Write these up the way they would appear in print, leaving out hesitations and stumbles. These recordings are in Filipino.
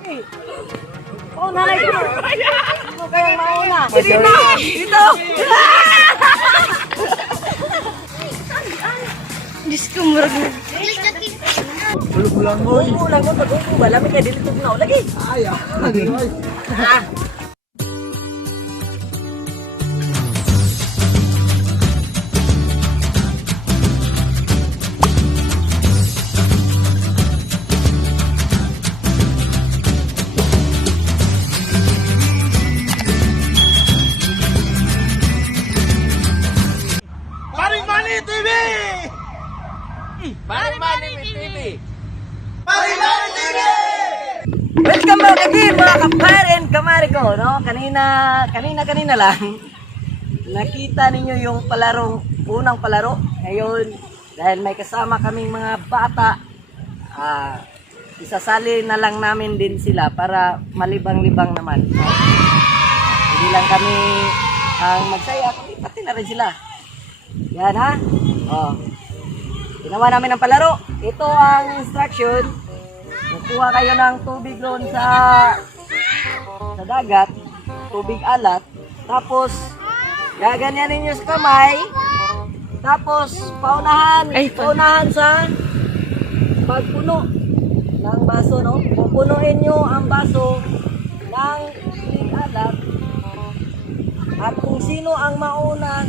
Oh, nanay ko. Sino kaya mauna? Dito! Dito! Diyos ko, murag na. Bulang mo. Bulang mo. Pag-upo ba? Lamig ka dito na. Lagi. Ay, ah. Paring Manny TV! Paring Manny TV. Paring Manny TV! Welcome back again mga kaparin, kamari ko, no? Kanina lang nakita ninyo yung unang palaro. Ngayon, dahil may kasama kaming mga bata, isasali na lang namin din sila para malibang-libang naman. Hindi lang kami ang magsaya, kundi pati na rin sila. Yan ha. Oh. Ginawa namin ang palaro. Ito ang instruction. Kukuha kayo ng tubig doon sa dagat, tubig alat. Tapos gaganyanin niyo sa kamay. Tapos paunahan sa pagpuno ng baso, no? Pupunuin niyo ang baso ng tubig alat. At kung sino ang mauna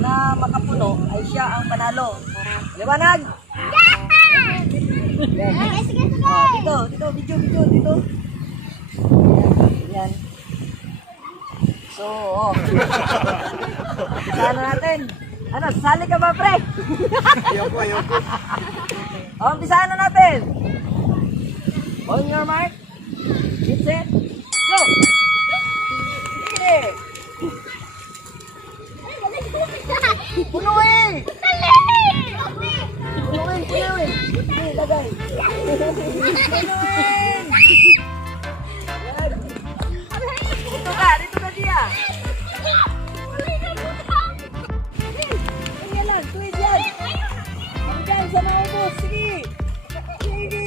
na makapuno ay siya ang panalo. Liwanag? Dito, video, dito. Yan. So, umpisahan na natin. Ano, sasali ka ba, pre? Ayoko. Umpisahan na natin. On your mark. Get set. Go! Sige! Punuin! Punuin! Sige, lagay. Punuin! Yan. Dito ka diya. Ganyan lang, tuwid yan. Hanggang sa maubos, sige. Sige.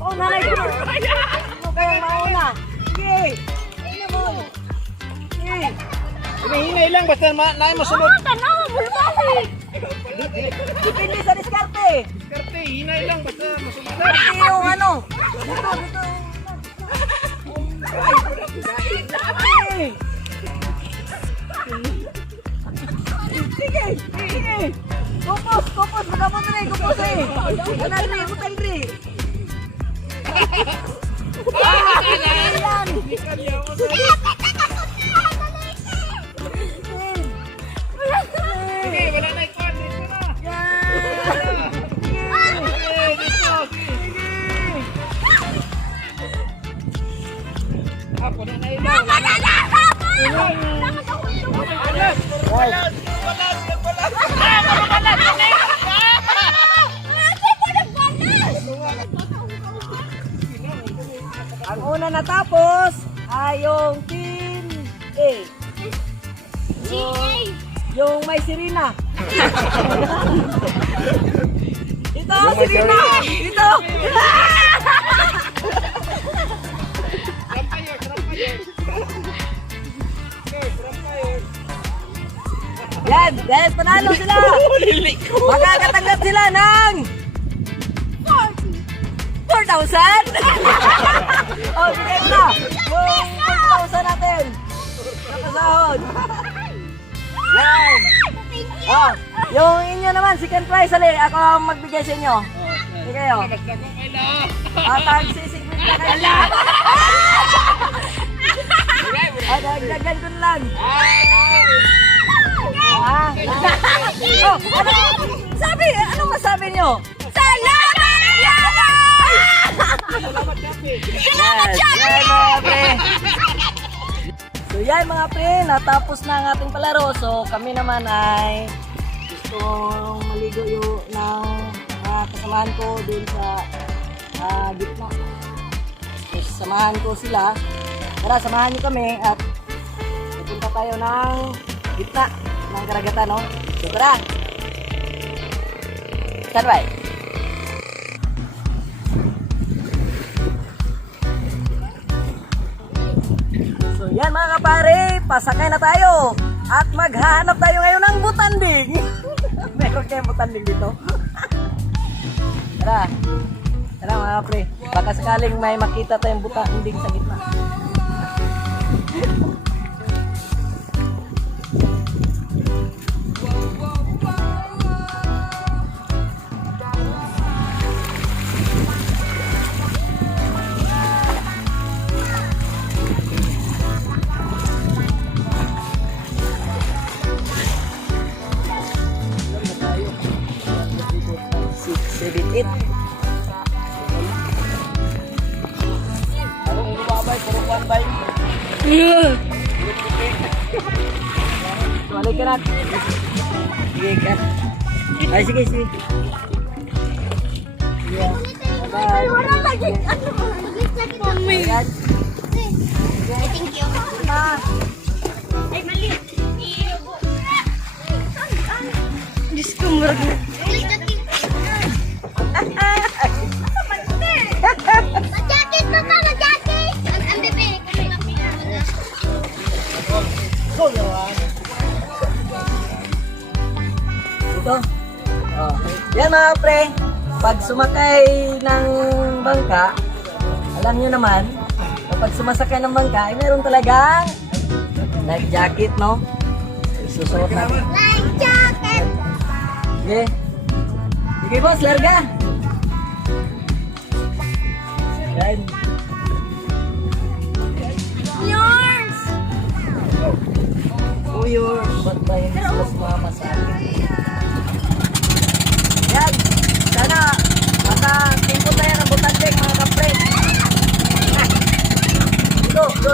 Oh, nanay ko. Sino kaya mauna? Sige. Ganyan mo. Sige. Hinahinay lang, basta naay masunod. Tanaw, bulbalik. Depende sa diskarte. Diskarte, hinay lang, basta masunod. Diskarte yung ano. Dito. Sige. Kupos. Baka mo rin, kupos eh. Butang dri. Yan. Sige, wala na ikuan, dito na. Ako na na ilaw. Balas. Ang una natapos ay yung team A. Yung may sirena. Ito, sirena! Ito! Yan, dahil panalo sila. Makakatanggap sila ng 4,000. Oh, bigay mo na. Yung 4,000 natin. Nakasahod. Yan. Oh, yung inyo naman, second prize, ali. Ako ang magbigay sa inyo. Sige kayo. Tagsisigmit na kayo. Dagdagan ko na lang. Oh, anong masabi nyo? Salamat, Yara! Yan mga pre. So yan mga pre, natapos na ang ating palaro. So kami naman ay gustong maligo yung kasamahan ko dun sa gitna. So samahan ko sila. Tara, samahan nyo kami at pupunta tayo ng gitna ng karagatan, no? So tara! Stand by! So yan mga kapare, pasakay na tayo. At maghanap tayo ngayon ng butanding. Meron kayong butanding dito. Tara. Tara mga kapre. Baka sakaling may makita tayong butanding sa gitna. Seven, eight. Anong lumabay? Puro kwan bay? Balik ka na. Sige ka. Ay, sige, sige. Yeah. Bye-bye. Wala lagi. Ano? Ayan. Thank you. Ma. Ay, mali. Diyos ko, murag na. Mag-jacket pa pa, mag-jacket! Ang bebe, Ito. Oh. Yan mga pre. Pag sumakay ng bangka, alam nyo naman, kapag sumasakay ng bangka, ay meron talagang life jacket, no? Isusuot natin. Like jacket! Sige. Sige boss, larga. Yan. Yours! Oh, yours. Ba't ba hindi sila sumama sa akin? Yan. Sana, makakimpot na yan ang butandek mga kapre. Ito, ito.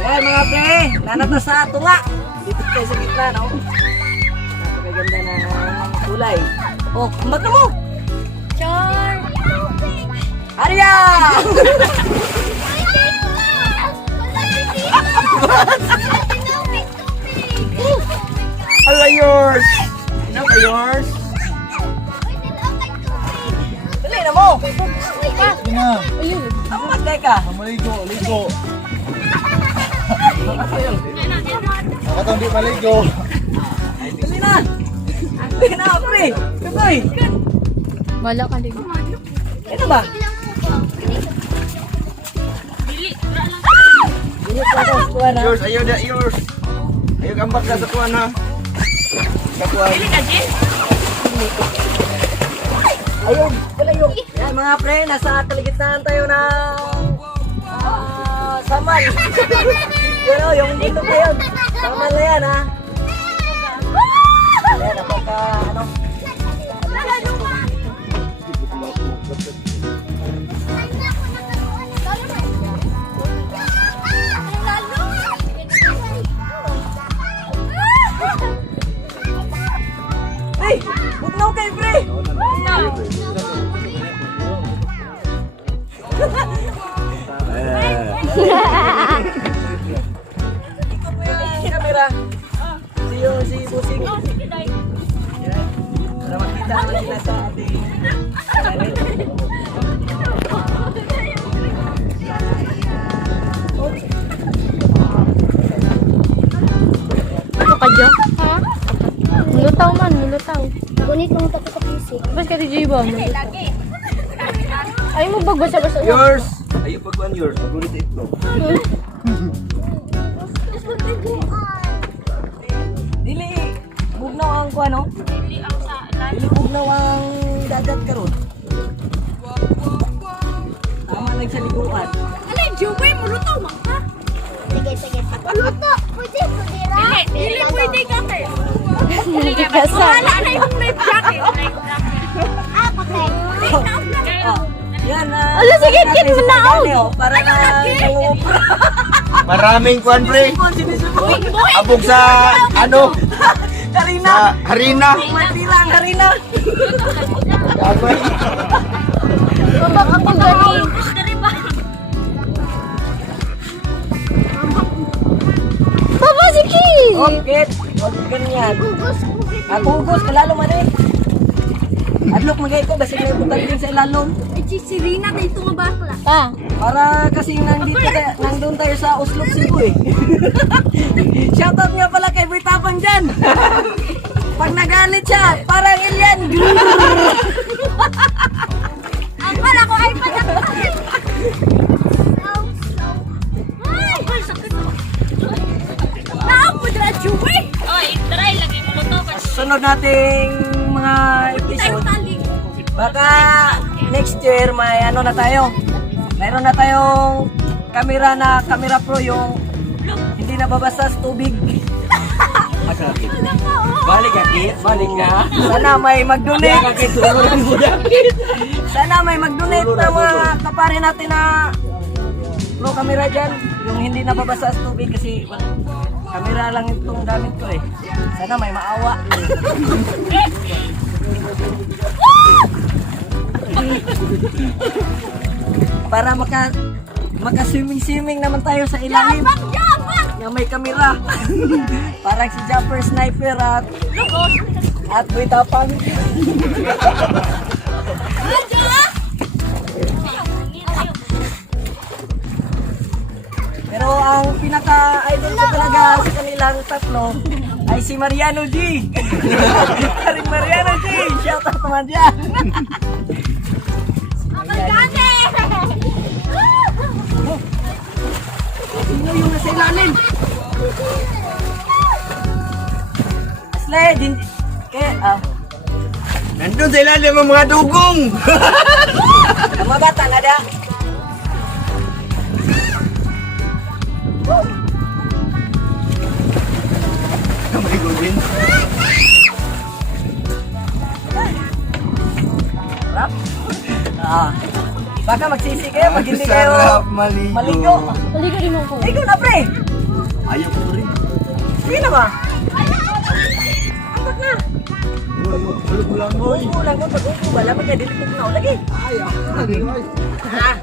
Yan mga pre, nanat na sa tunga. Dito tayo sa gitna, no? Napakaganda ng kulay. Oh, kumbat na mo! Char! Arya! Ala yours! Ano ba yours? Dali na mo! Ina, Ang matay ka! maligo, ligo. Nakatang di maligo. Dali na! Dali na, pre! Kagoy! Wala ka din. Ano ba? Dili pa ka sa kuwan, ha? Yours, ayaw na yours. Ayaw gambak ka sa kuwan ha. Sa kuwan. Ayun, palayo. Yan mga pre, nasa kaligitnaan tayo ng saman. Yun o, yung bundok na yun. Saman na yan ha. Ayan, napaka ano. Hey, bugnaw kay pre. Ikot mo yung camera. Si Busing. Yan. Para makita mo sila sa ating Ano ka dyan? Ha? Mulutaw man, mulutaw. Gunit mong tapos sa PC. Bas ka DJ ba? Ay mo bagbasa-basa. Yours. Ayaw pagkuhan yours. Pagulit ito. dili bugnaw ang kuano? Dili bugnaw ang dagat karon. Tama lang sa liguan. Alay, Joey, mulutaw man ka? Sige. Luto! Pwede, pwede ra? Dili, pwede ka Kasa. Yan Ala, sige, kit mo na, oh. Para na nangungupra. Maraming kuan pre. Abog sa ano? Karina. Sa harina. Matilang Karina. Abay. Babak ako gani. Baba, sige. Okay. Huwag ganyan. Agugos, kalalo man eh. Adlok magay ko, basig na ibutan din sa ilalong. Si Rina na ito nga bakla. Pa. Para kasi nandun tayo sa Uslop Cebu eh. Shoutout nga pala kay Boy Tapang dyan. Pag nagalit siya, parang alien. Ang pala ko ay patak. Ay, sakit. Naapo dra chuwi. Oy, try lagi mo to. Sunod nating mga episode. Baka next year may ano na tayo. Mayroon na tayong camera pro yung hindi nababasa sa tubig. Balik akit, balik ka. Sana may mag-donate. Sana may mag-donate na mga kapare natin na pro camera dyan. Yung hindi nababasa sa tubig kasi camera lang itong gamit ko eh. Sana may maawa. Para maka-swimming naman tayo sa ilalim. Na may kamera. Parang si Jumper Sniper at Boy Tapang. Pero ang pinaka-idol ko talaga sa kanilang tatlo ay si Mariano G. Karing Mariano G. Shout out naman dyan. Sino yung nasa ilalim? Asle, din... Kaya, Nandun sa ilalim ang mga dugong. ang mga bata na da. Kamay ko din. Rap? Baka magsisi kayo pag hindi kayo Sarap maligo. maligo. Maligo din ako. Ligo na, pre! Ayaw ko rin. Sige na ba? Bulog lang mo. Upo lang mo, pag-upo. Wala pa kaya dito na ako lagi. Ayaw ko na rin. Ah.